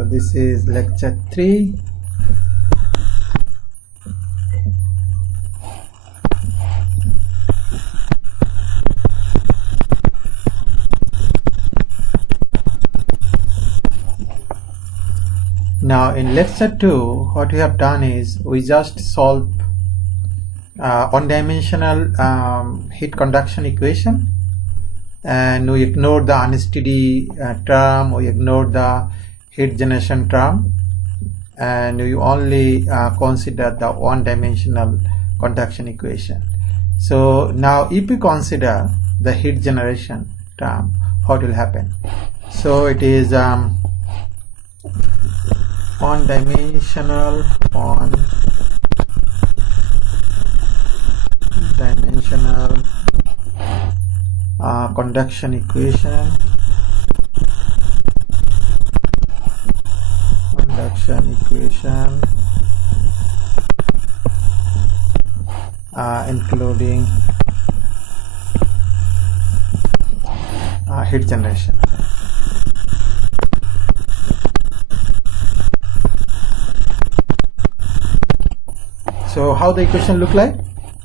So this is lecture 3. Now in lecture 2, what we have done is we just solve one-dimensional heat conduction equation, and we ignore the unsteady term, we ignore the heat generation term, and we only consider the one-dimensional conduction equation. So now if we consider the heat generation term, what will happen? So it is one-dimensional conduction equation, including heat generation. So how the equation look like?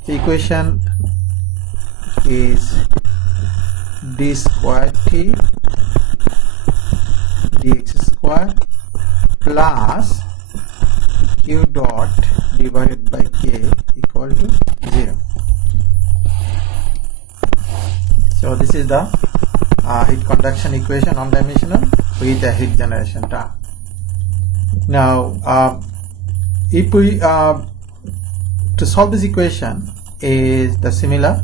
The equation is d square t dx square plus q dot divided by k equal to 0. So this is the heat conduction equation, one-dimensional, with a heat generation term. Now if we to solve this equation is the similar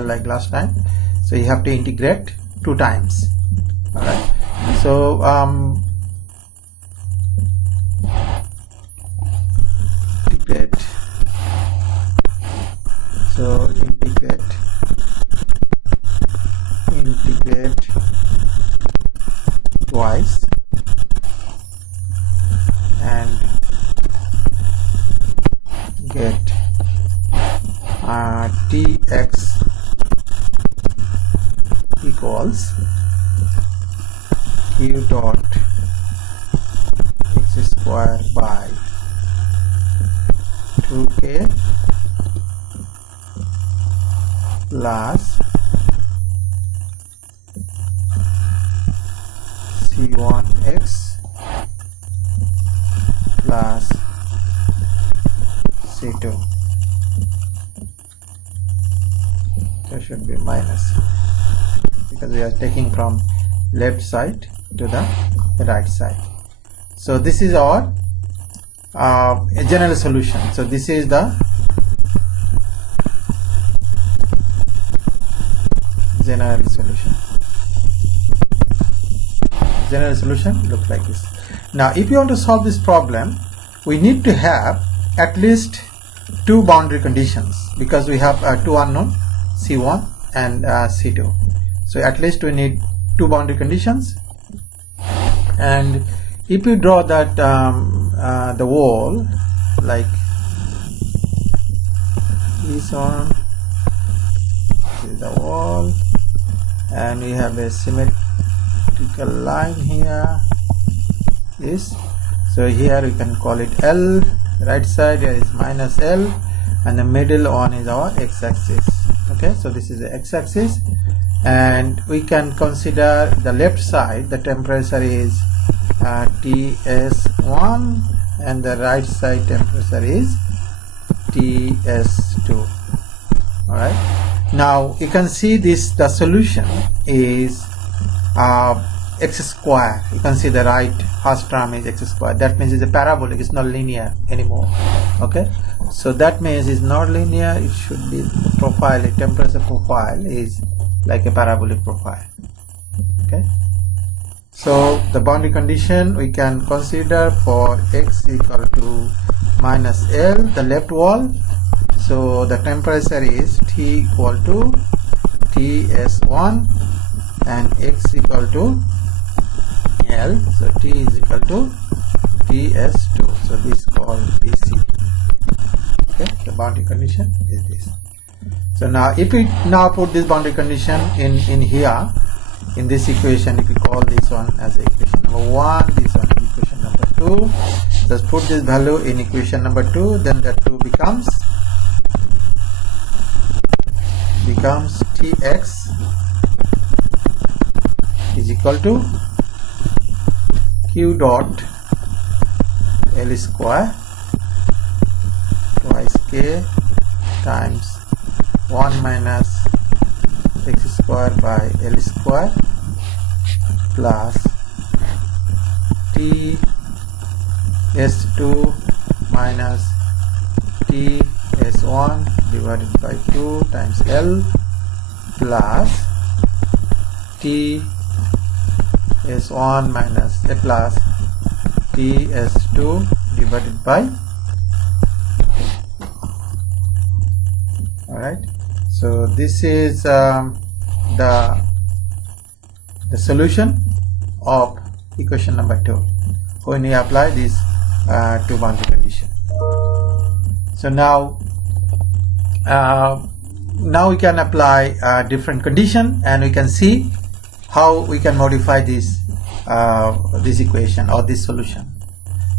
like last time, so you have to integrate 2 times. Alright, so integrate twice and get Tx equals q dot x square by 2k plus c1x plus c2. There should be minus because we are taking from left side to the right side. So this is our general solution. So this is the general solution. General solution looks like this. Now if you want to solve this problem, we need to have at least 2 boundary conditions because we have 2 unknown, C1 and C2. So at least we need 2 boundary conditions, and if you draw that the wall like this one, this is the wall, and we have a symmetrical line here, this. So here we can call it L, right side here is minus L, and the middle one is our x-axis. Okay, so this is the x-axis, and we can consider the left side, the temperature is Ts1, and the right side temperature is Ts2. Alright, now you can see this, the solution is x square. You can see the right first term is x square. That means it's a parabolic, it's not linear anymore. Okay, so that means it's not linear, it should be the profile, a temperature profile is like a parabolic profile. Okay, so the boundary condition we can consider for x equal to minus L, the left wall. So the temperature is T equal to Ts1 and x equal to L, so T is equal to Ts2. So this is called PC. Okay, the boundary condition is this. So now if we now put this boundary condition in here in this equation, if we call this one as equation number 1, this one is equation 2. Just put this value in equation number 2, then that 2 becomes Tx is equal to Q dot L square twice K times 1 minus x square by L square plus Ts2 minus Ts1 divided by 2 times L plus Ts1 minus plus Ts2 divided by. Alright, so this is the solution of equation number 2 when we apply this two boundary condition. So now we can apply a different condition, and we can see how we can modify this equation or this solution.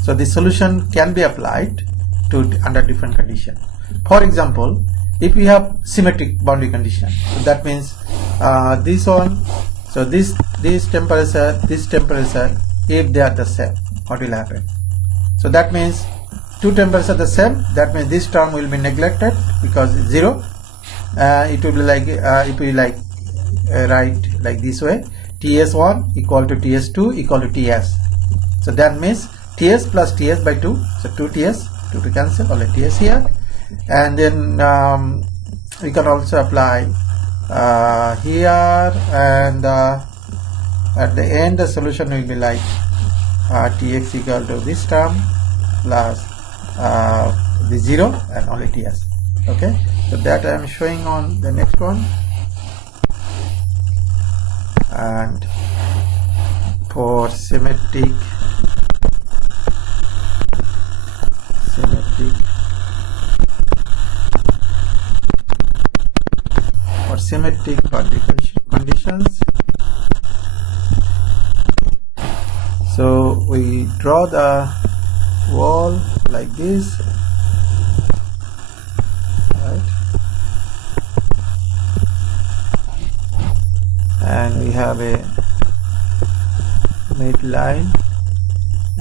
So this solution can be applied to under different condition. For example, if we have symmetric boundary condition, so that means this one, so this temperature, if they are the same, what will happen? So that means two temperatures are the same, that means this term will be neglected because it's 0. It will be like write like this way: Ts1 equal to Ts2 equal to Ts. So that means Ts plus Ts by 2, so 2 Ts, 2 to cancel, only Ts here. And then we can also apply here, and at the end the solution will be like Tx equal to this term plus the 0 and only Ts. Okay, so that I am showing on the next one. And for symmetric boundary conditions, so we draw the wall like this, right, and we have a midline,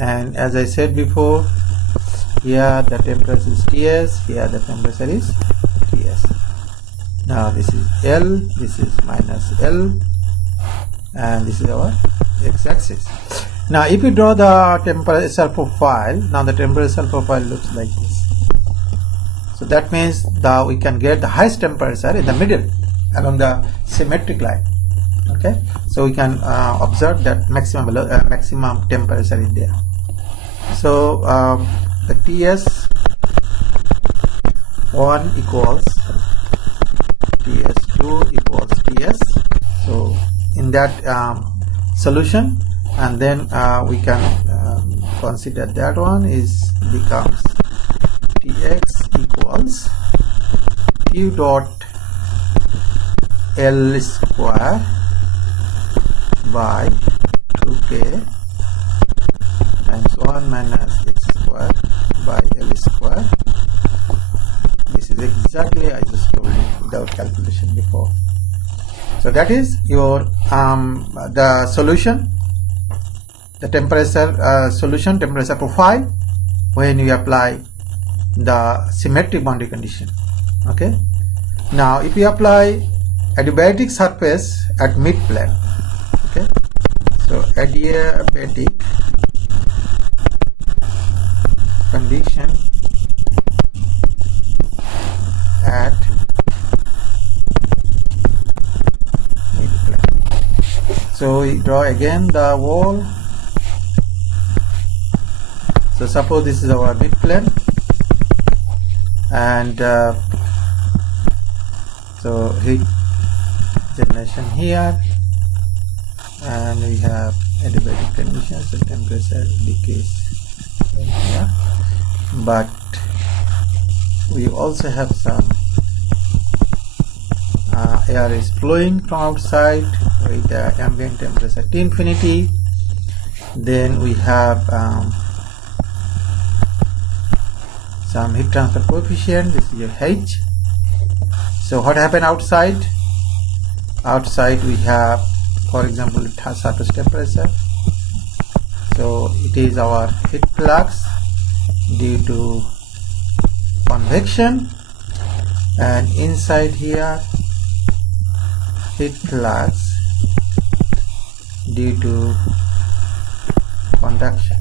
and as I said before, here the temperature is Ts, here the temperature is Ts. Now this is L, this is minus L, and this is our x-axis. Now if you draw the temperature profile, now the temperature profile looks like this. So that means that we can get the highest temperature in the middle along the symmetric line. Okay, so we can observe that maximum temperature is there. So the Ts1 equals Ts2 equals Ts. So in that solution, and then we can consider that one is becomes Tx equals Q dot L square by 2K times 1 minus x square by L square. This is exactly I just told you without calculation before. So that is your the solution, the temperature solution, temperature profile when you apply the symmetric boundary condition. Okay, now if you apply adiabatic surface at mid plane, okay, so adiabatic condition at mid plane. So we draw again the wall. So suppose this is our mid plane, and so heat generation here, and we have adiabatic conditions, so temperature decrease in here, but we also have some air is flowing from outside with ambient temperature T infinity. Then we have some heat transfer coefficient. This is your H. So what happened outside? Outside we have, for example, surface temperature. So it is our heat flux due to convection, and inside here heat flux due to conduction.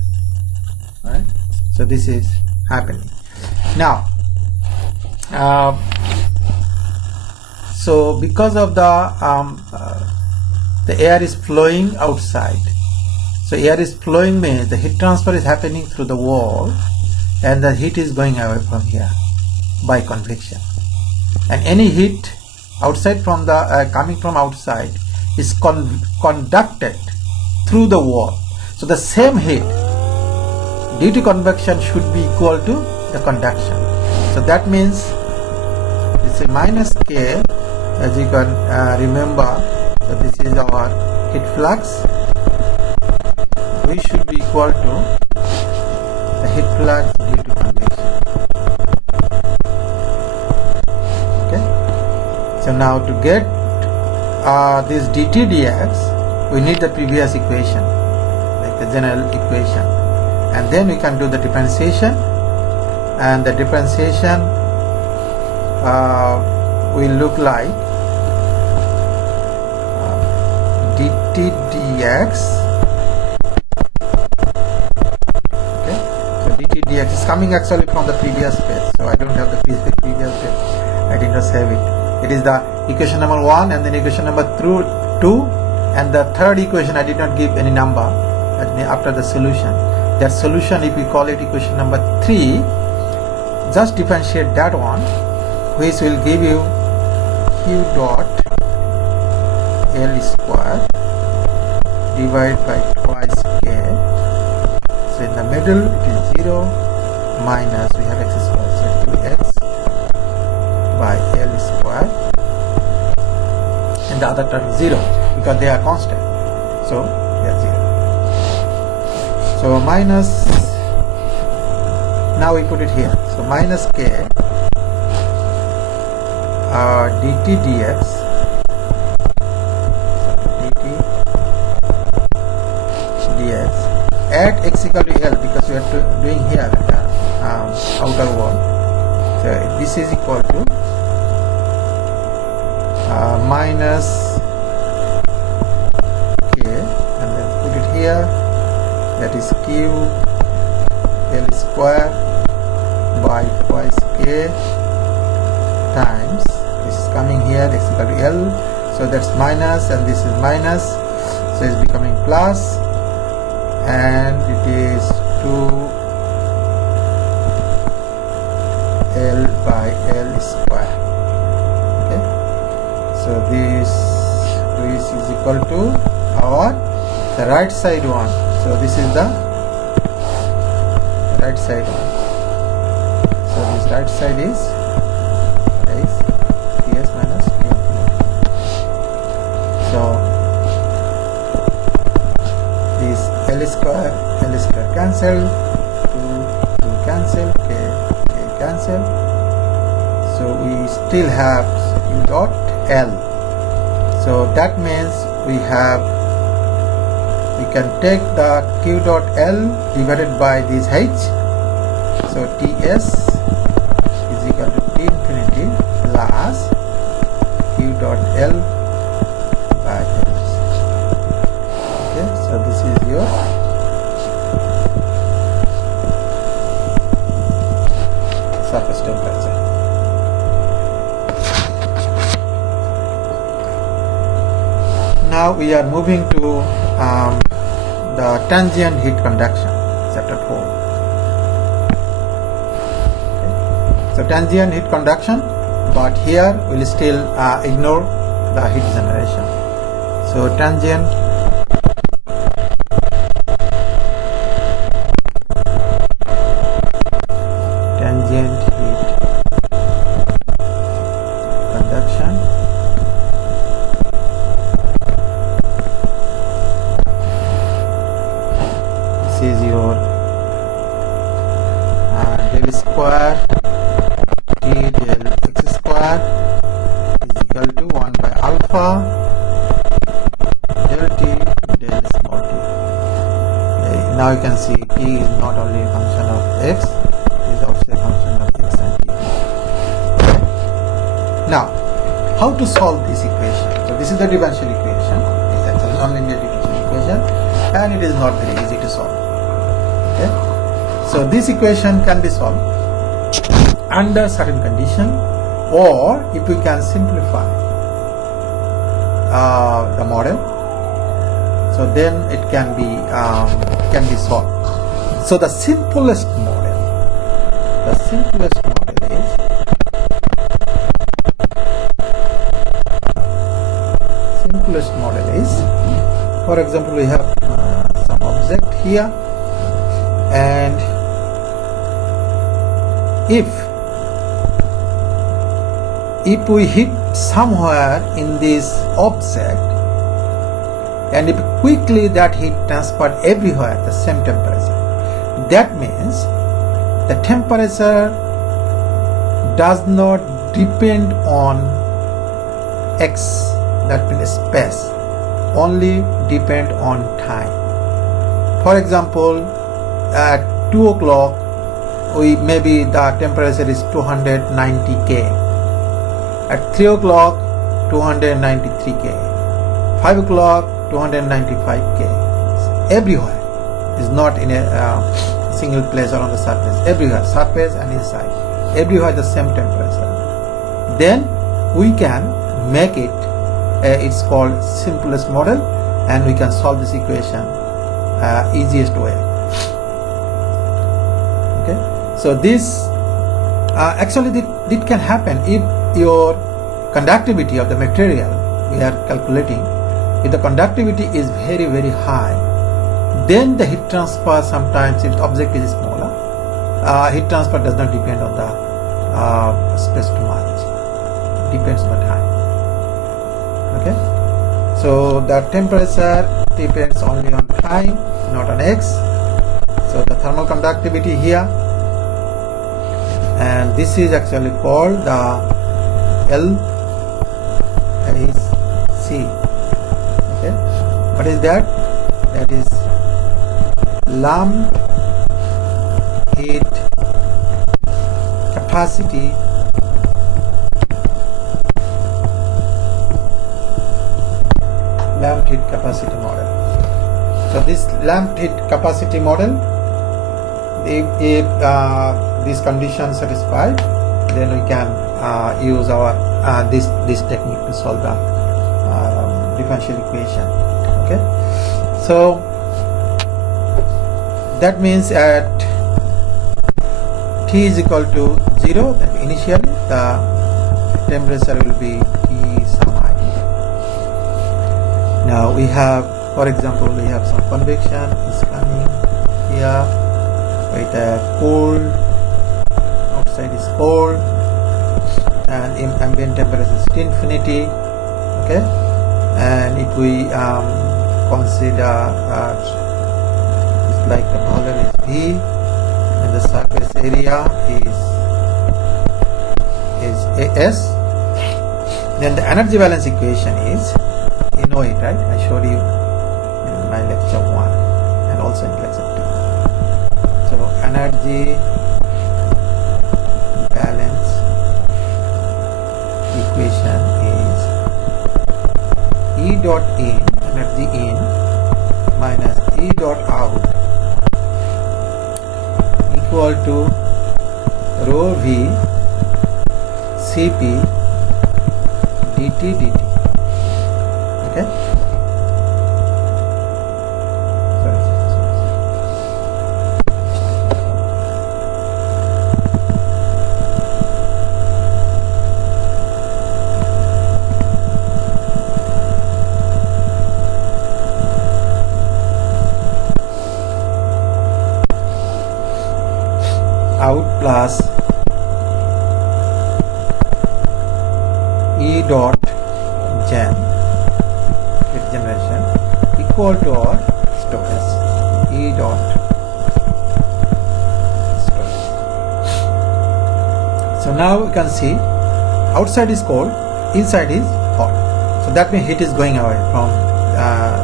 Right? So this is happening now. So because of the air is flowing outside, so air is flowing means the heat transfer is happening through the wall and the heat is going away from here by convection, and any heat outside from the coming from outside is conducted through the wall. So the same heat due to convection should be equal to the conduction. So that means it's a minus K, as you can remember. So this is our heat flux, which should be equal to the heat flux due to convection. Okay. So now to get this dt dx, we need the previous equation, like the general equation, and then we can do the differentiation, and the differentiation will look like dt dx. Okay, so dt dx is coming actually from the previous page, so I don't have the previous page, I did not save it. It is the equation number 1, and then equation number 2, and the third equation I did not give any number after the solution. That solution, if we call it equation number 3, just differentiate that one, which will give you q dot L square divided by twice K. So in the middle it is 0 minus, we have x square, so 2x by L square, and the other term is 0 because they are constant, so they are 0. So minus, now we put it here, so minus K dt dx, at x equal to L, because we are doing here the outer wall. So this is equal to minus K, and then put it here, that is q L square by twice K times, this is coming here, x equal to L, so that's minus, and this is minus, so it's becoming plus, and it is 2L by L square. Okay, so this is equal to our the right side one. So this is the right side one. So this right side is ps minus q. So this L square cancel, 2 cancel, K cancel, so we still have q dot L. So that means we can take the q dot L divided by this H, so Ts is equal to T infinity plus q dot L by H. Okay, so this is your surface temperature. Now we are moving to the transient heat conduction, chapter 4. Okay. So transient heat conduction, but here we will still ignore the heat generation. So transient heat conduction. This is your del square now you can see T is not only a function of x, it is also a function of x and T. Okay. Now, how to solve this equation? So this is the differential equation. It's actually nonlinear differential equation, and it is not very easy to solve. Okay. So this equation can be solved under certain condition, or if we can simplify the model, so then it can be solved. So the simplest model is, for example, we have some object here, and if we hit somewhere in this object, and if quickly that heat transferred everywhere at the same temperature, that means the temperature does not depend on x, that means space, only depend on time. For example, at 2 o'clock maybe the temperature is 290 K, at 3 o'clock 293 K, 5 o'clock 295 K. Everywhere is not in a single place or on the surface, everywhere, surface and inside, everywhere the same temperature. Then we can make it, it's called simplest model, and we can solve this equation easiest way. Okay, so this actually it can happen if your conductivity of the material we are calculating, if the conductivity is very very high, then the heat transfer, sometimes if the object is smaller, heat transfer does not depend on the space too much, it depends on the time. Okay, so the temperature depends only on time, not on x. So the thermal conductivity here, and this is actually called the LHC. Okay, what is that? That is lumped heat capacity model. So this lumped heat capacity model, if these conditions satisfied, then we can use our this technique to solve the differential equation. Okay, so that means at T is equal to 0, then initially the temperature will be T sum I. Now we have, for example, we have some convection is coming here with a cold, outside is cold, and in ambient temperature is to infinity. Okay, and if we consider it's like the volume is V and the surface area is AS, then the energy balance equation is, you know it, right? I showed you in my lecture 1 and also in lecture 2. So energy balance equation is E dot in, energy in, minus E dot out equal to rho V Cp dt dt. Okay, out plus E dot gen, heat generation, equal to our storage, E dot storage. So now you can see outside is cold, inside is hot. So that means heat is going away from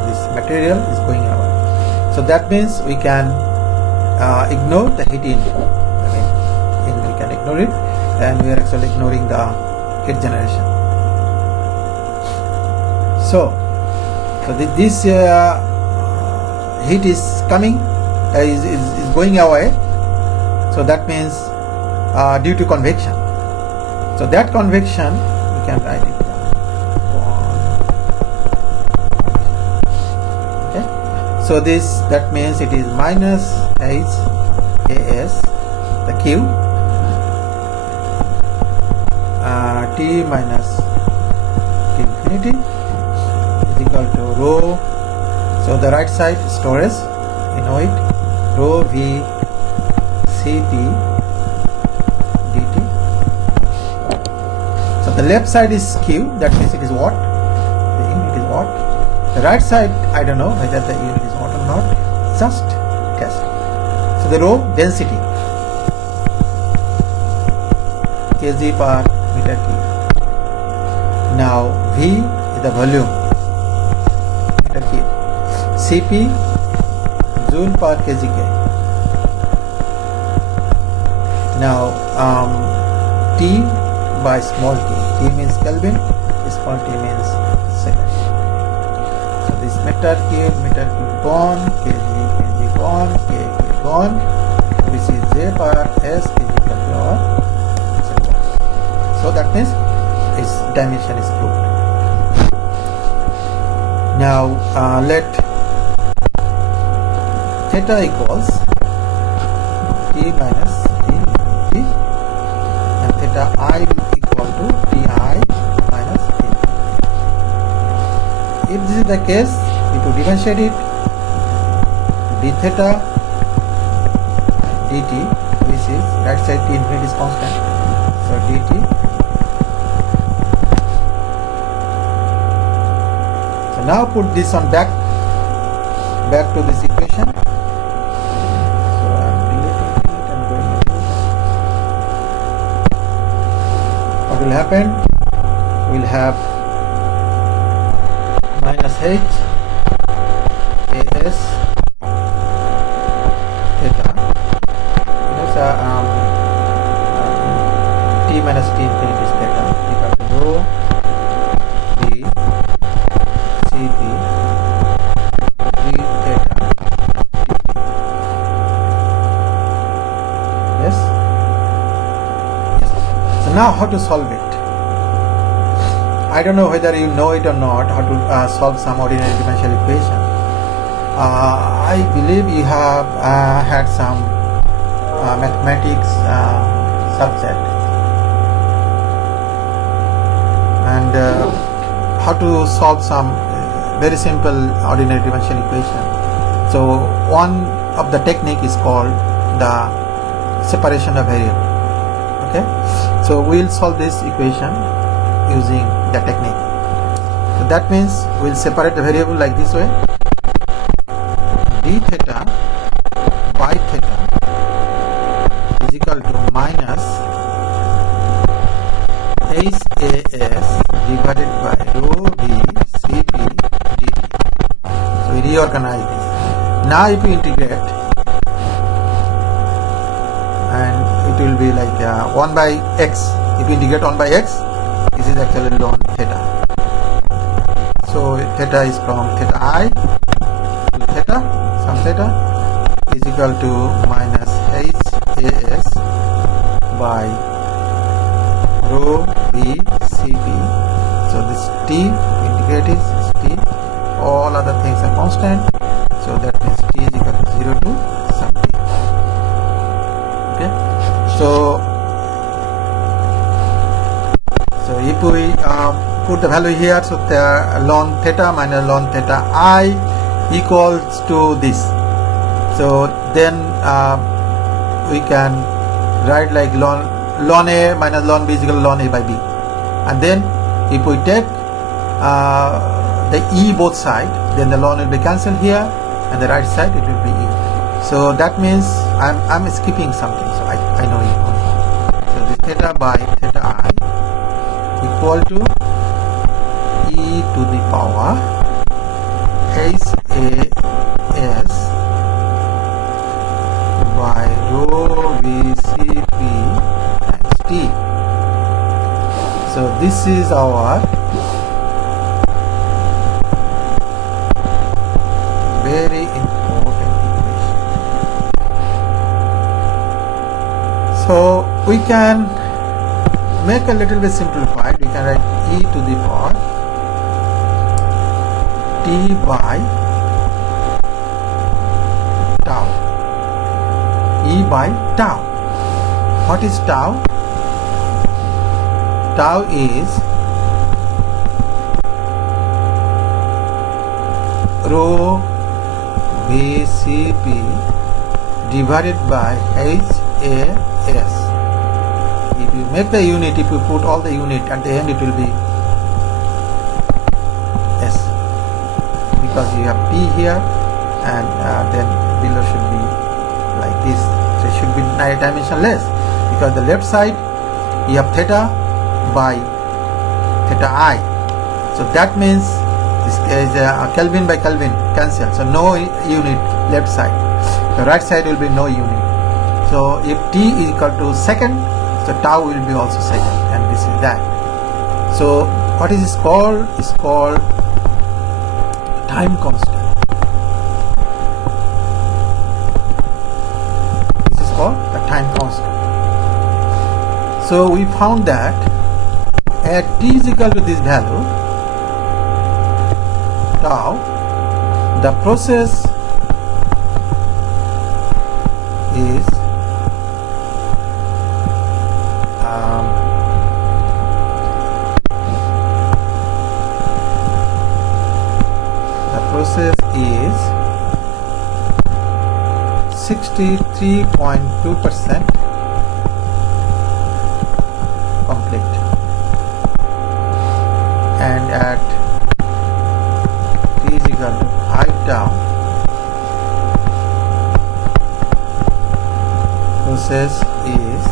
this material, is going away. So that means we can ignore the heat input. We can ignore it, and we are actually ignoring the heat generation. So this heat is coming, is going away. So that means due to convection. So that convection, we can write it down. Okay. So that means it is minus H AS, the Q, T minus T infinity is equal to rho. So the right side storage, we know it, rho V Cp dt. So the left side is Q, that means it is watt, the unit is watt. The right side, I don't know whether the unit is watt or not, just test. So the rho density, kg per meter cube. Now V is the volume, meter cube. Cp, joule per kg. Now T by small t. T means Kelvin, small t means second. So this meter cube gone, kg gone, kg gone, which is J per S is equal to our second. So that means its dimension is proved. Now let theta equals T minus T, and theta I will equal to Ti minus T. If this is the case, if you differentiate it, d theta dt, which is right side T infinity is constant, so dt. So now put this on back to this equation. What will happen? We will have minus H AS theta, T minus T infinity is theta, equal to rho V Cp d theta dt. Yes. So now how to solve it? I don't know whether you know it or not, how to solve some ordinary differential equation. I believe you have had some mathematics subject, and how to solve some very simple ordinary differential equation. So one of the technique is called the separation of variable. Okay, so we'll solve this equation using the technique. So that means we'll separate the variable like this way: d theta by theta is equal to minus HAS divided by rho V Cp dt. So we reorganize this. Now if we integrate, and it will be like 1 by x. If you integrate 1 by x, this is actually ln theta. So theta is from theta I to theta, some theta is equal to minus HAS by rho V Cp. So this t, integrate is t, all other things are constant, so that means t is equal to 0 to something. Okay, so if we put the value here, so the ln theta minus ln theta I equals to this. So then we can write like ln A minus ln B is equal to ln A by B. And then if we take the E both side, then the ln will be cancelled here, and the right side it will be E. So that means I'm skipping something, so I know it. So this theta by theta I equal to e to the power HAS rho Vcp times T. So this is our very important equation. So we can make a little bit simplified. We can write e to the power T by tau. E by tau. What is tau? Tau is rho Vcp divided by HAS. If you make the unit, if you put all the unit at the end, it will be S, because you have T here, and then below should be like this. So it should be dimensionless, because the left side you have theta by theta I. So that means this is Kelvin by Kelvin cancel. So no unit left side. The right side will be no unit. So if T is equal to second, so tau will be also second, and this is that. So what is this called? It's called time constant. This is called the time constant. So we found that at T is equal to this value, tau, the process is is 63.2% complete, and at T is equal to 5 tau, process is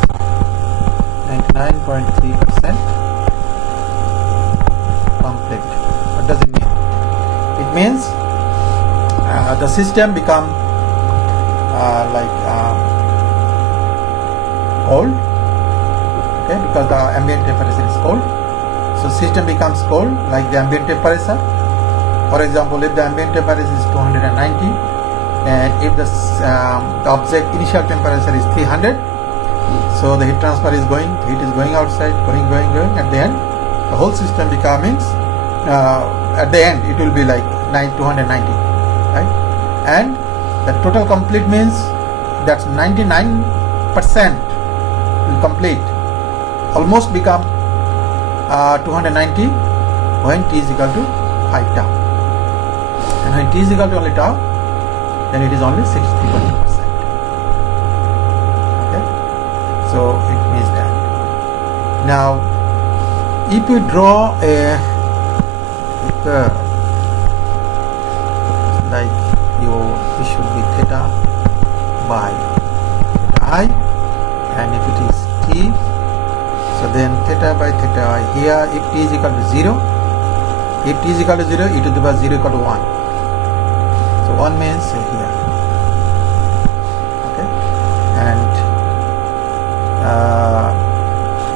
99.3% complete. What does it mean? It means the system become cold, okay, because the ambient temperature is cold. So system becomes cold like the ambient temperature. For example, if the ambient temperature is 290, and if the object initial temperature is 300, so the heat transfer is going, heat is going outside, going. At the end, the whole system becomes at the end it will be like 290, right? And the total complete means that's 99% will complete, almost become 290 when T is equal to 5 tau, and when T is equal to only tau, then it is only 63%. Okay, so it means that. Now if you draw a curve like it should be theta by theta I, and if it is T, so then theta by theta I. Here if T is equal to 0, if T is equal to 0, e to the power 0 equal to 1. So 1 means here, okay, and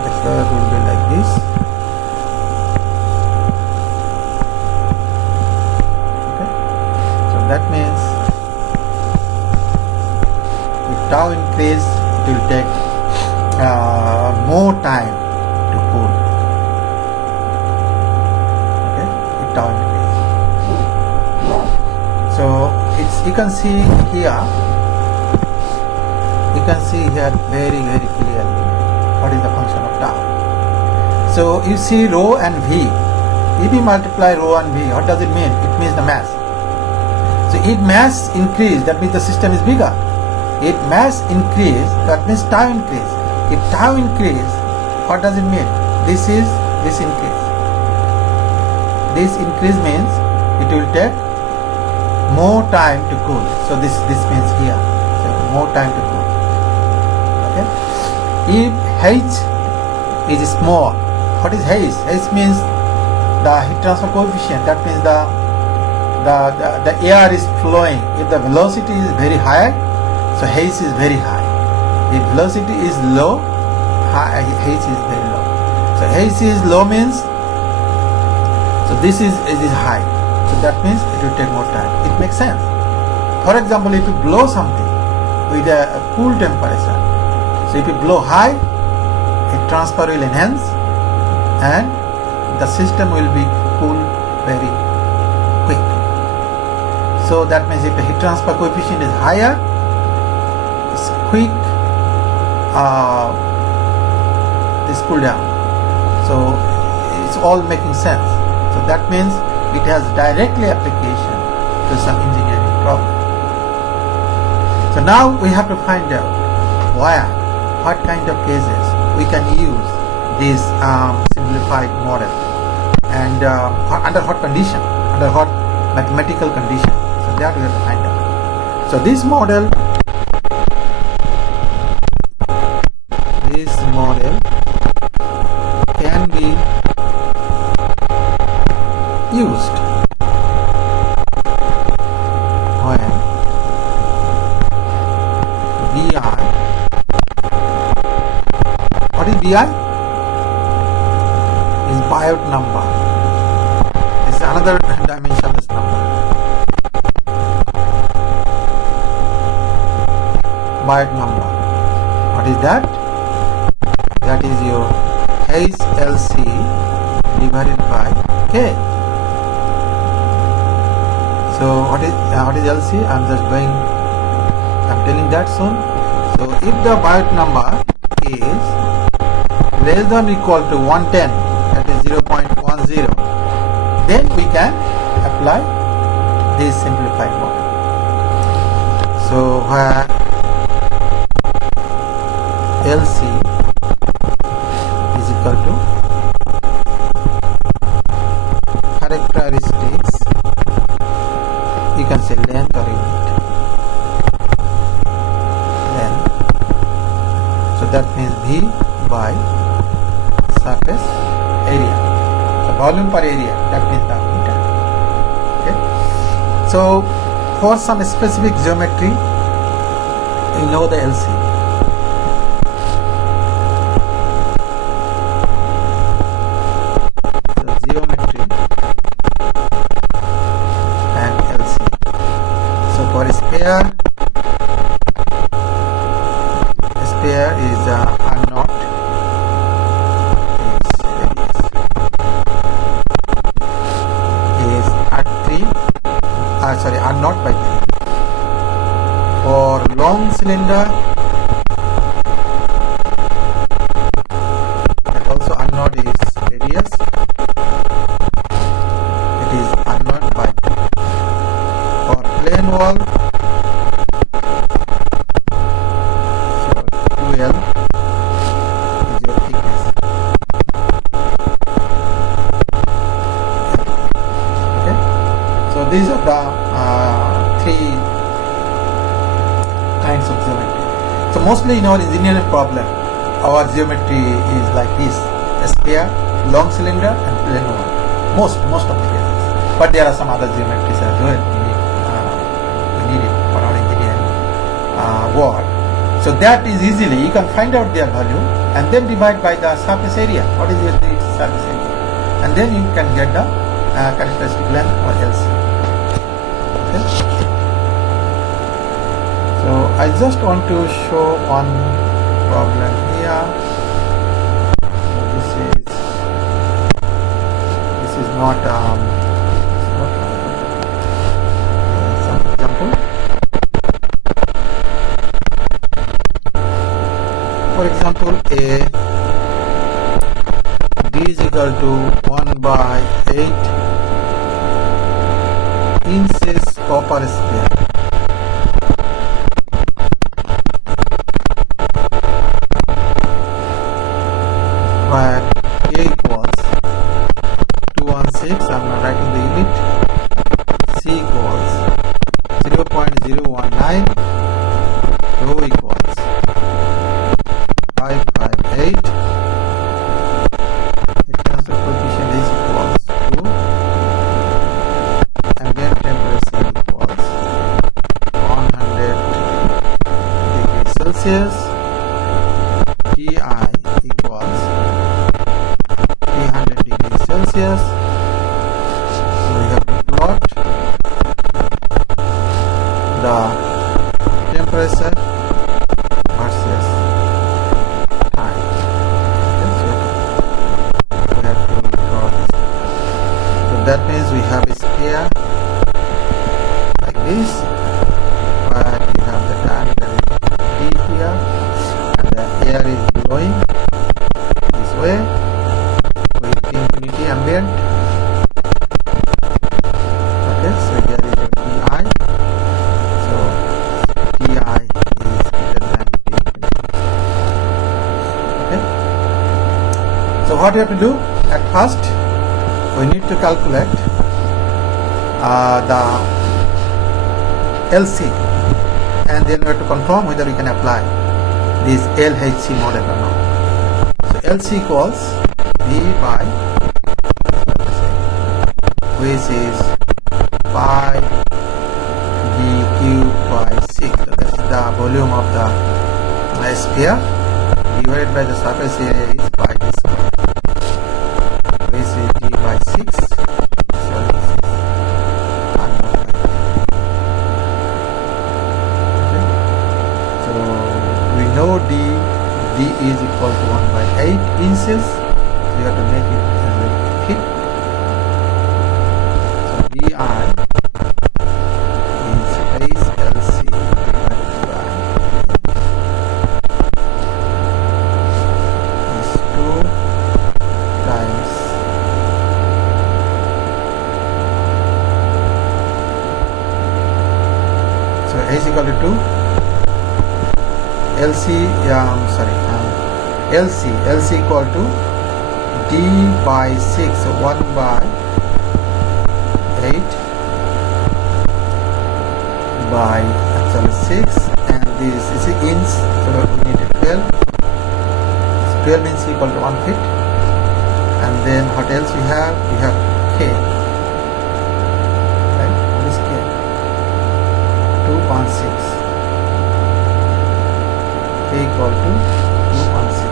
the curve will be like this. That means if tau increase, it will take more time to cool. Okay, if tau increase. So you can see here very clearly what is the function of tau. So you see rho and V. If we multiply rho and V, what does it mean? It means the mass. So if mass increase, that means the system is bigger. If mass increase, that means tau increase. If tau increase, what does it mean? This increase. This increase means it will take more time to cool. So this means here, so more time to cool. Okay. If H is small, what is H? H means the heat transfer coefficient. That means the air is flowing. If the velocity is very high, so H is very high. If velocity is low, h is very low. So h is low means, so this is high. So that means it will take more time. It makes sense. For example, if you blow something with a cool temperature, so if you blow high, heat transfer will enhance and the system will be cool very quick. So that means if the heat transfer coefficient is higher, it's quick, this cool down. So it's all making sense. So that means it has directly application to some engineering problem. So now we have to find out what kind of cases we can use this simplified model, and under what condition, under what mathematical condition. So that we have to find out. So this model can be used when BI, what is BI? Is Biot number. It's another dimensionless number. Biot number. What is that? That is your HLC divided by K. So what is LC? I'm telling that soon. So if the Biot number is less than or equal to 110, that is 0.10, then we can apply this simplified model. So where LC is equal to characteristics, you can say length or unit. Length. So that means V by surface area. So volume per area, that means the meter. Okay. So for some specific geometry, we know the LC. Sphere is R naught is R naught by 3. For long cylinder, that also R naught is radius, it is R naught by 3. For plane wall, is your thickness. Okay, so these are the three kinds of geometry. So mostly in our engineering problem, our geometry is like this: a sphere, long cylinder, and plane wall. Most of the cases, but there are some other geometries as well we need it for our engineering work. So that is easily, you can find out their value and then divide by the surface area. What is the surface area? And then you can get the characteristic length or LC. Okay. So I just want to show one problem here. This is not some example. For example, a D is equal to 1 by 8 inches copper sphere. Where A equals 216, I'm not writing the unit. C equals 0.019, rho equals 558, the transfer coefficient is equals to, and then temperature equals 100 degrees Celsius, this, where we have the diameter is d here, and the air is blowing this way with infinity ambient. Okay, so here is your Ti. So Ti is greater than T infinity. Okay. So what you have to do at first, we need to calculate the LC, and then we have to confirm whether we can apply this LHC model or not. So LC equals V by, which is pi d cube by 6. So that is the volume of the sphere divided by the surface area is pi d square, which is d by 6. Sorry, this is unmodified. Okay. So we know d is equal to 1 by 8 inches. So you have to make it as a feet. So di is base LC divided by is 2 times so H is equal to 2 LC equal to d by 6, so 1 by 8 by actually 6, and this is inch, so we need a 12. So 12 inch equal to 1 feet, and then what else we have? We have K. Right? What is K? 2.6. K equal to 2.6.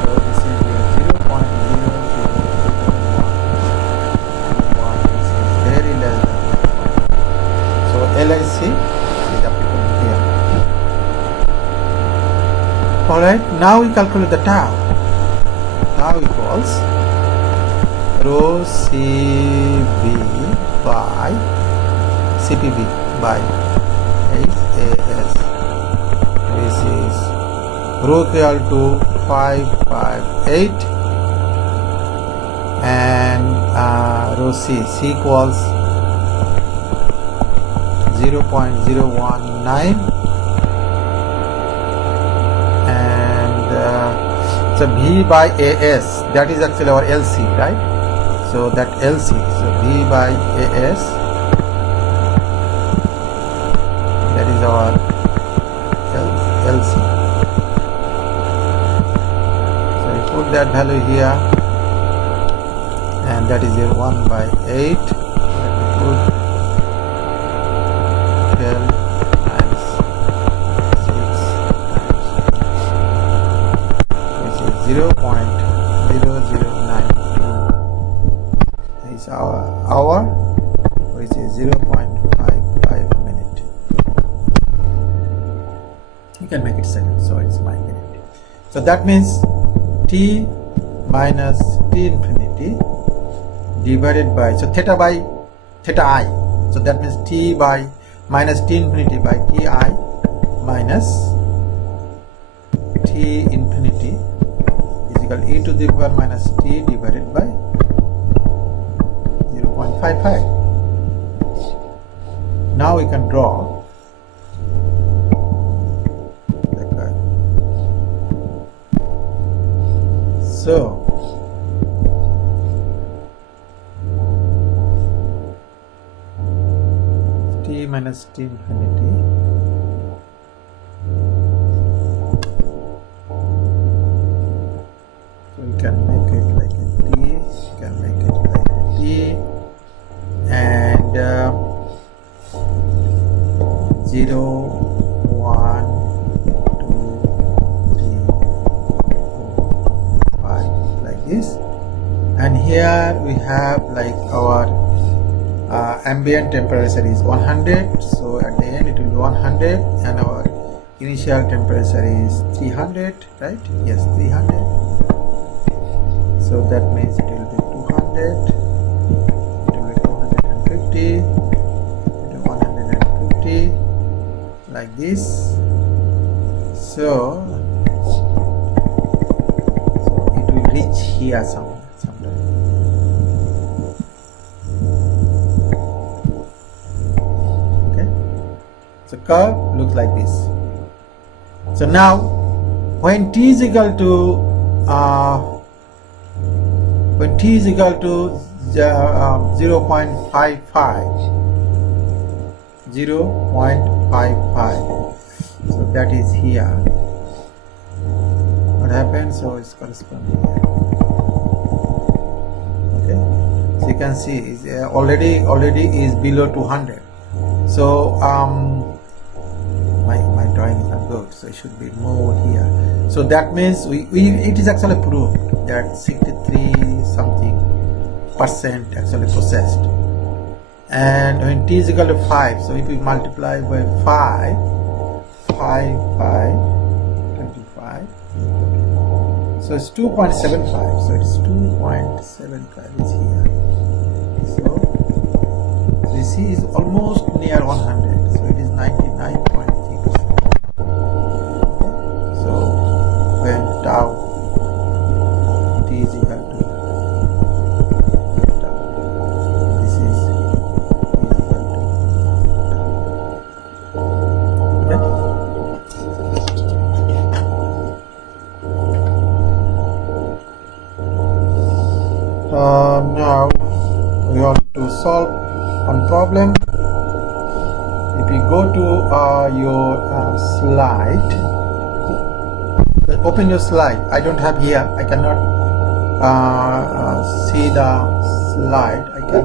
So this is your 0.0001, which is very less than 1. So LIC is applicable here. Alright, now we calculate the tau. Tau equals rho CB by CPB by HAS, which is rho equal to 558, and rho C equals 0.019, and so V by AS, that is actually our LC, right? So that LC, so V by AS, that is our LC. So we put that value here, and that is your 1 by 8. Let me put 12 times 6 times, which is 0.0092 is our hour, which is 0.55 minute. You can make it second, so it's my minute. So that means T minus T infinity divided by, so theta by theta I, so that means T by minus T infinity by Ti minus T infinity is equal to e to the power minus T divided by 0.55. Now we can draw the curve. So T minus T infinity so we can make it like a T, we can make it like a T, and 0, 1, 2, 3, 4, 5 like this, and here we have like our ambient temperature is 100, so at the end it will be 100, and our initial temperature is 300, right? Yes, 300. So that means it will be 200, it will be 250, like this. So it will reach here sometime. Okay, so curve looks like this. So now when t is equal to 0.55, so that is here. What happens? So it's corresponding here. Okay, so you can see it's already is below 200. So my drawing is not good, so it should be more here. So that means it is actually proved that 63 something % actually possessed. And when t is equal to 5, so if we multiply by 5 by 25, so it's 2.75, so it's 2.75 is here. So you see is almost near 100, so it is 99.3%. So when tau t is equal to tau, this is equal to tau. Okay? Now we want to solve one problem. If you go to your slide, open your slide. I don't have here, I cannot see the slide. I can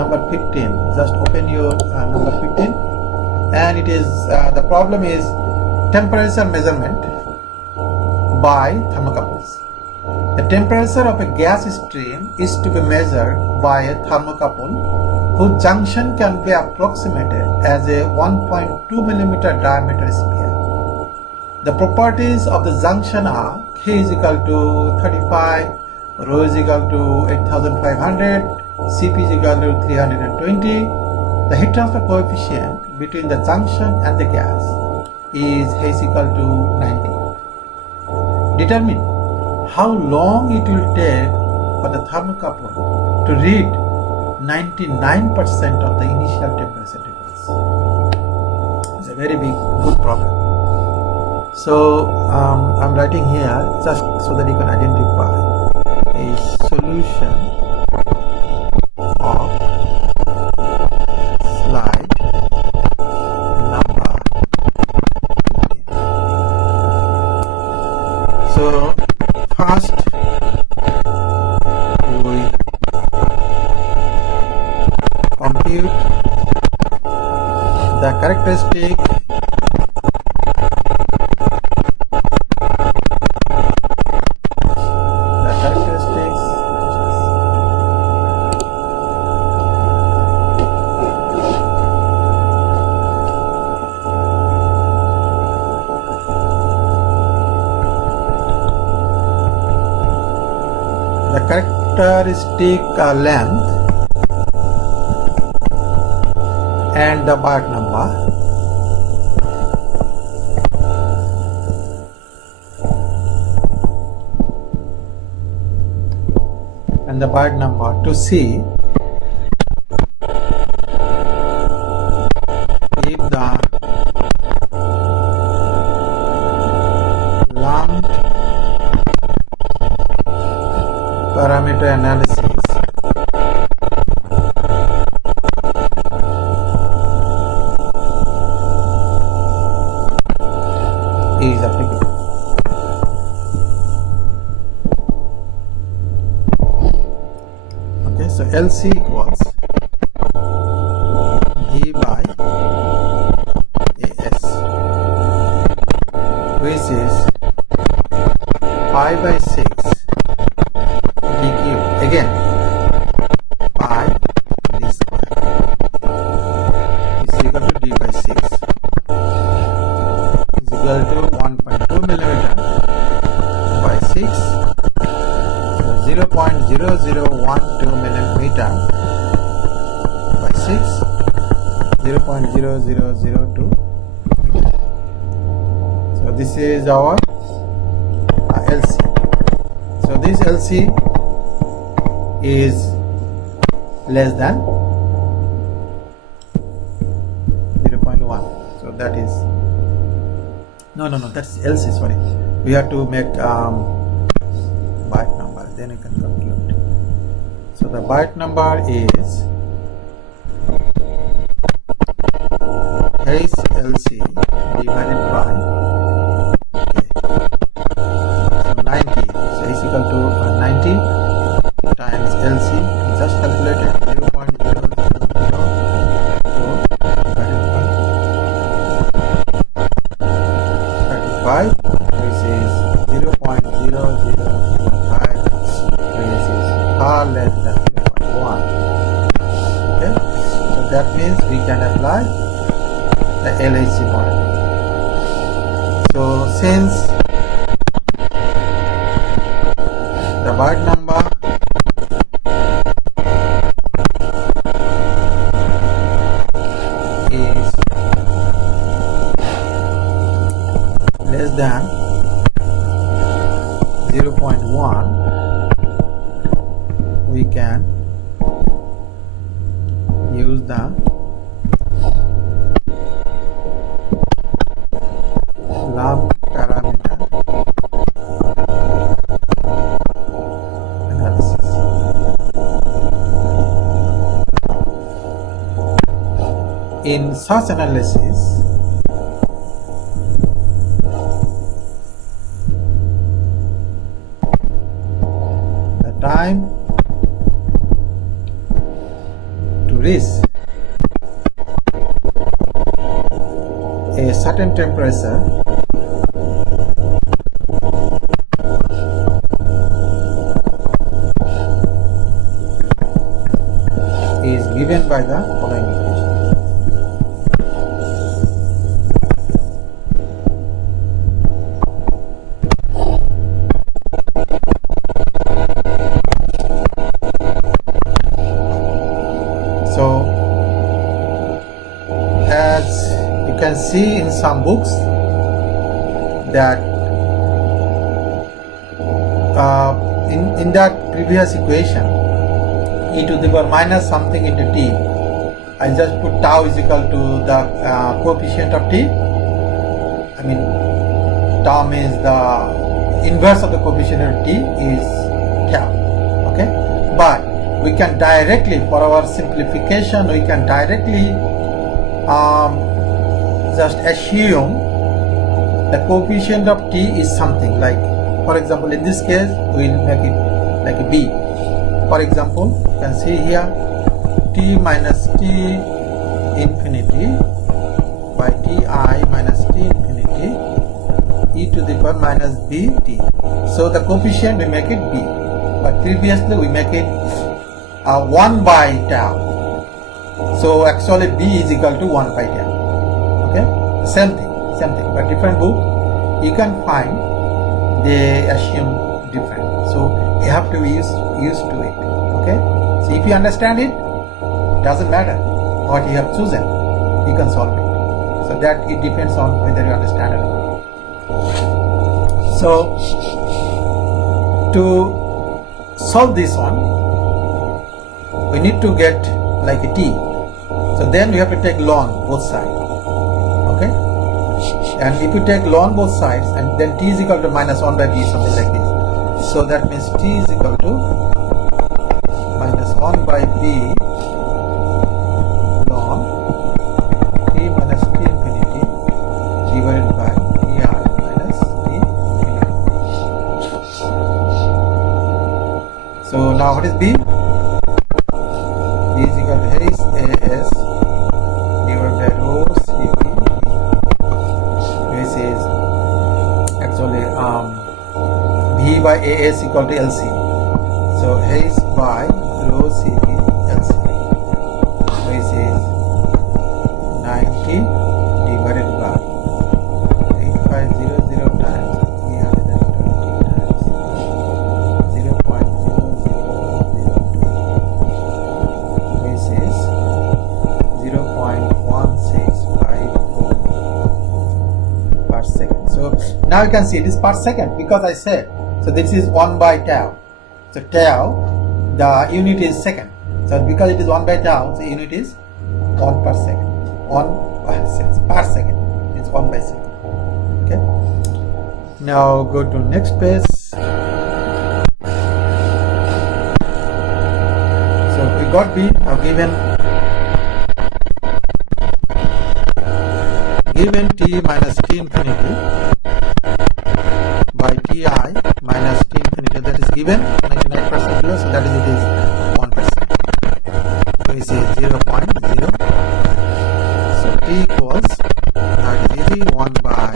number 15, just open your number 15, and it is the problem is temperature measurement by thermocouples. The temperature of a gas stream is to be measured by a thermocouple whose junction can be approximated as a 1.2 mm diameter sphere. The properties of the junction are K is equal to 35, rho is equal to 8500, Cp is equal to 320. The heat transfer coefficient between the junction and the gas is H equal to 90. Determine how long it will take for the thermocouple to read 99% of the initial temperature difference. It's a very good problem. So I'm writing here just so that you can identify a solution of slide number 15. So first we compute the characteristic length and the part number, to see if the lumped parameter analysis is applicable. Okay, so LC equals G by AS, which is 5 by 6 d cube, again 5 d 0.0012 millimeter by 6, 0.0002 meter. So this is our LC. So this LC is less than 0.1. So that is no, that's LC, sorry. We have to make byte number, then you can calculate. So the byte number is H LC divided by so 90. So is equal to 90 times LC. Just calculated 0.0002 divided by 35, which is 0.0005, which is far less than 0.1. Okay, so that means we can apply the LHC model. So since the byte number is less than 0.1, we can use the log parameter analysis. In such analysis, the time to reach a certain temperature is given by the following equation. So as you can see in some books that in that previous equation, e to the power minus something into t, I just put tau is equal to the coefficient of t. I mean, tau means the inverse of the coefficient of t is tau. Okay, but we can directly, for our simplification, we can directly just assume the coefficient of t is something like, for example, in this case we'll make it like a b. For example, you can see here t minus t infinity by ti minus t infinity e to the power minus b t. So the coefficient we make it b, but previously we make it 1 by tau. So actually b is equal to 1 by tau. Okay, same thing, but different book you can find they assume different. So you have to be used to it. Okay, so if you understand it, doesn't matter what you have chosen, you can solve it. So that it depends on whether you understand it or not. So to solve this one, we need to get like a t. So then we have to take ln both sides. Okay, and if you take ln both sides, and then t is equal to minus 1 by b, something like this. So that means t is equal to minus 1 by b ln t minus t infinity divided by ti minus t infinity. So now what is b? B is equal to H as divided by rho Cp, which is actually V by A is equal to LC. So H by rho Cp LC, which is 90 divided by 8500 times 320 times 0.0002 Now you can see it is per second because I said, so this is 1 by tau. So tau, the unit is second. So because it is 1 by tau, the unit is 1 per second. 1 per second. It's 1 by second. Okay. Now go to next page. So we got B now given t minus t infinity by ti minus t infinity, that is given 99% below, so that is it is 1%. So we say 0.0. So t equals, now it is easy, 1 by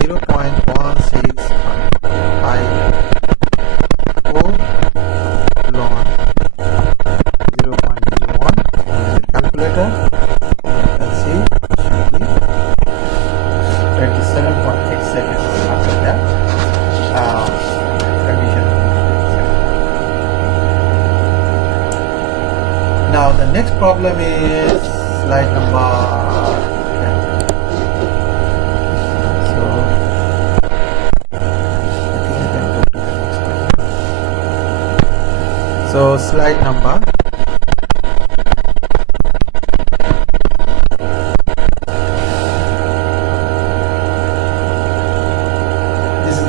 0.1654 ln 0.01. Use a calculator. You can see it should be 27.8 seconds after that condition. Now the next problem is slide number 10. So I think I can go to the next one. So slide number 10.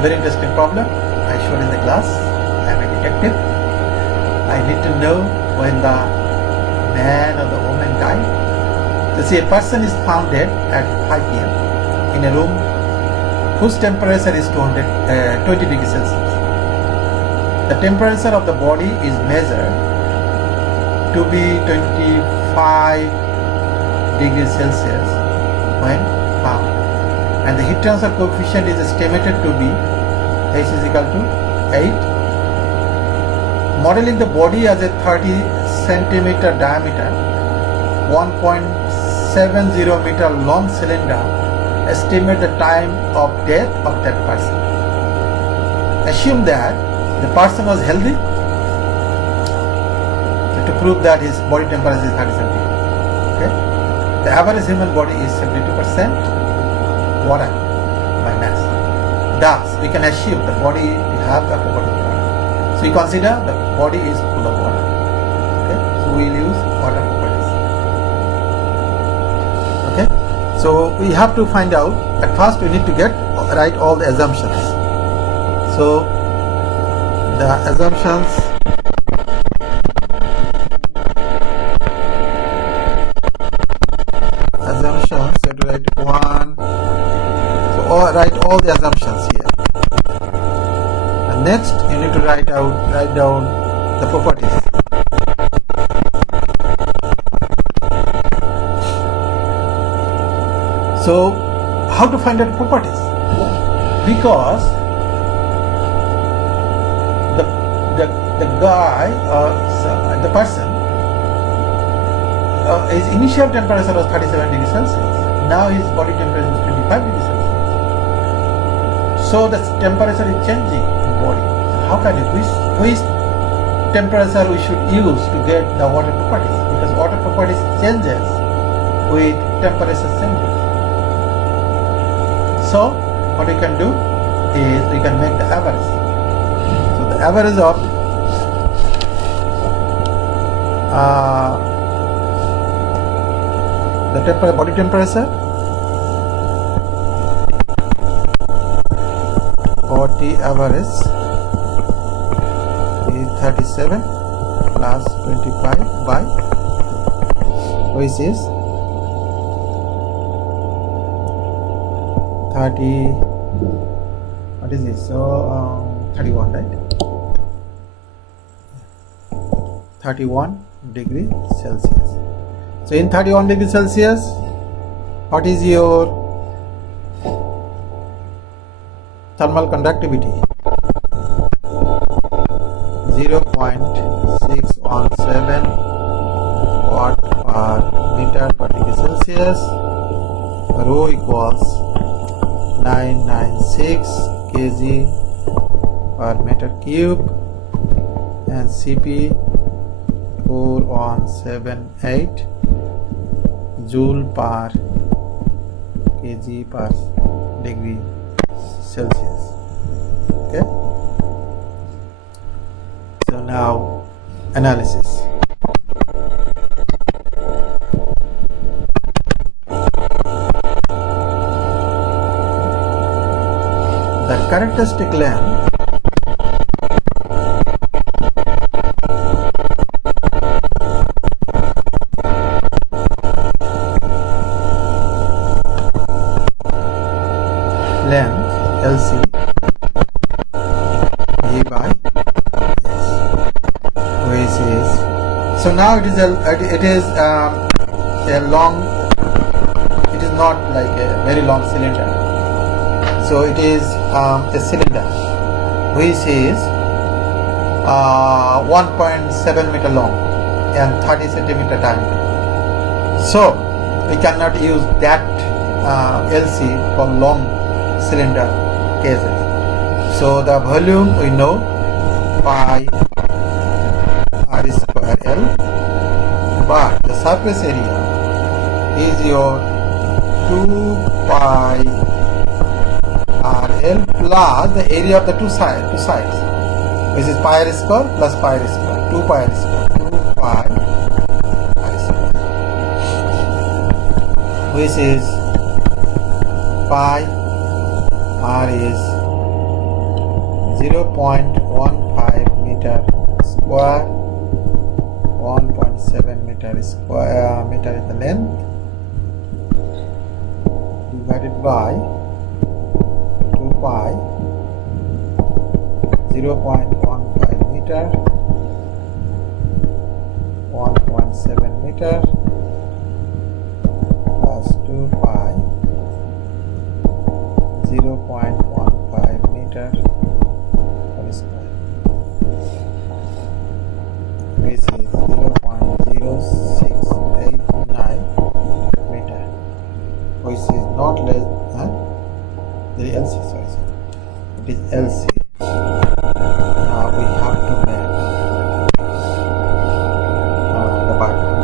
Very interesting problem I showed in the class. I am a detective. I need to know when the man or the woman died. So see, a person is found dead at 5 p.m. in a room whose temperature is 20 degrees Celsius. The temperature of the body is measured to be 25 degrees Celsius when found, and the heat transfer coefficient is estimated to be H is equal to 8. Modeling the body as a 30 centimeter diameter, 1.70 meter long cylinder, estimate the time of death of that person. Assume that the person was healthy. So to prove that his body temperature is 30 centimeters. Okay. The average human body is 72% water by mass. Thus, we can assume the body will have the property of water. So we consider the body is full of water. Okay, so we will use water properties. Okay, so we have to find out. At first, we need to write all the assumptions. So the assumptions. You have to write one. Write all the assumptions here, and next you need to write down the properties. So how to find out properties? Because the guy or the person his initial temperature was 37 degrees Celsius. Now his body temperature is 25 degrees Celsius. So the temperature is changing in the body. How can it? Which temperature we should use to get the water properties? Because water properties changes with temperature changes. So what we can do is we can make the average. So the average of the body temperature, body average is 37 plus 25 by, which is 30. What is this? So 31, right? 31 degrees Celsius. So in 31 degrees Celsius, what is your thermal conductivity? 0.617 watt per meter per degree Celsius. Rho equals 996 kg per meter cube, and Cp 4178 joule per kg per degree Celsius. Okay. So now analysis. The characteristic length LC V by S, which is, so now it is a long, it is not like a very long cylinder, so it is a cylinder which is 1.7 meter long and 30 centimeter diameter. So we cannot use that LC for long cylinder cases. So the volume we know, pi r square L, but the surface area is your 2 pi r L plus the area of the two sides, which is pi r square plus pi r square, 2 pi r square, 2 pi r square, which is pi r is 0.15 meter square, 1.7 meter square meter is the length, divided by 2 pi, 0.15 meter, 1.7 meter plus 2 pi, 0.15 meter per square, which is 0.0689 meter, which is not less than the LC, sorry, it is LC. Now we have to make the part number.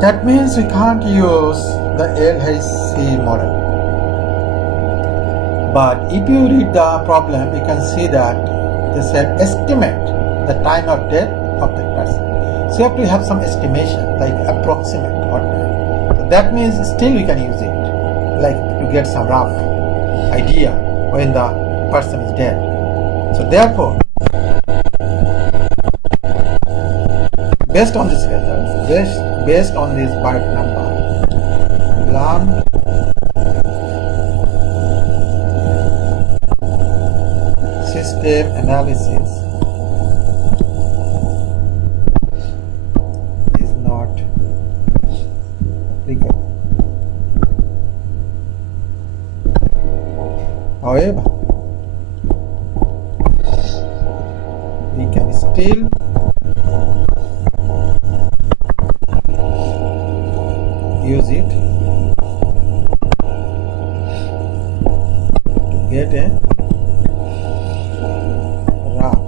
That means we can't use the LHC model. But if you read the problem, you can see that they said estimate the time of death of the person. So you have to have some estimation, like approximate or time. So that means still we can use it, like to get some rough idea when the person is dead. So therefore, based on this result, based on this part number, learn system analysis is not applicable. However, we can still use it to get a rough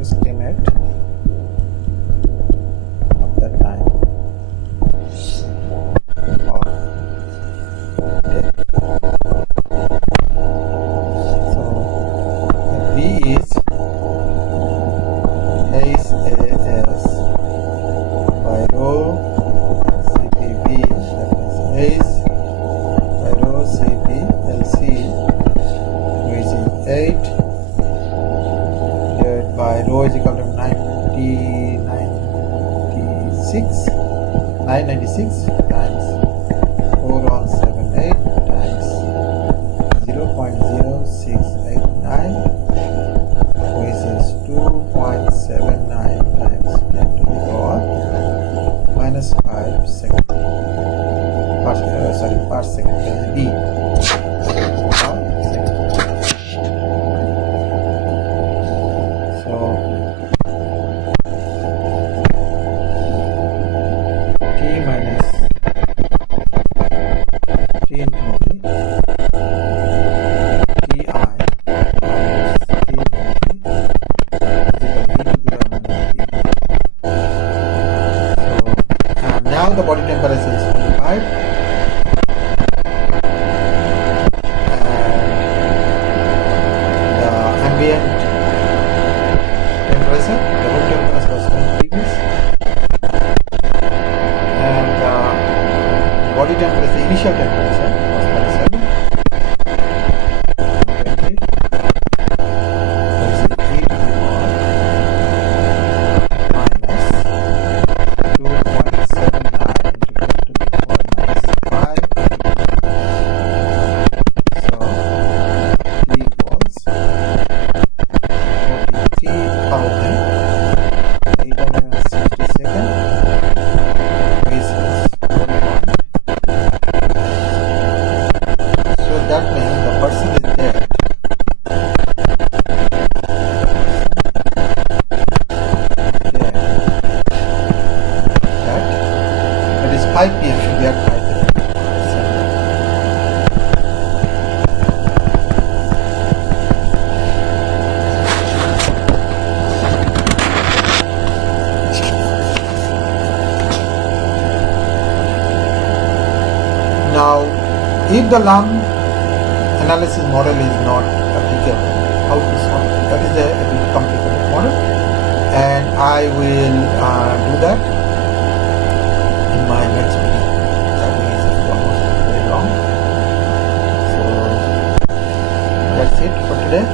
estimate of the time of death. So V is HAS by rho CPV, that means H by rho CPLC, which is 8 divided by rho is equal to 996 times 4178 times 0.068 per second, that is B. So T minus T infinity Ti minus T infinity now the body temperature is 25 and the ambient temperature, the room temperature was 20 degrees and body temperature, initial temperature was 37 and 20 is 8 to the power minus 2.79 into 10 to the power minus 5. So T equals 43,867 reasons 41. So that means the person is dead. It is 5 p.m. should be at 5 p.m. Now, if the lung analysis model is not applicable, how to solve it? That is a bit complicated model, and I will do that in my next video. That is almost very long. So that's it for today.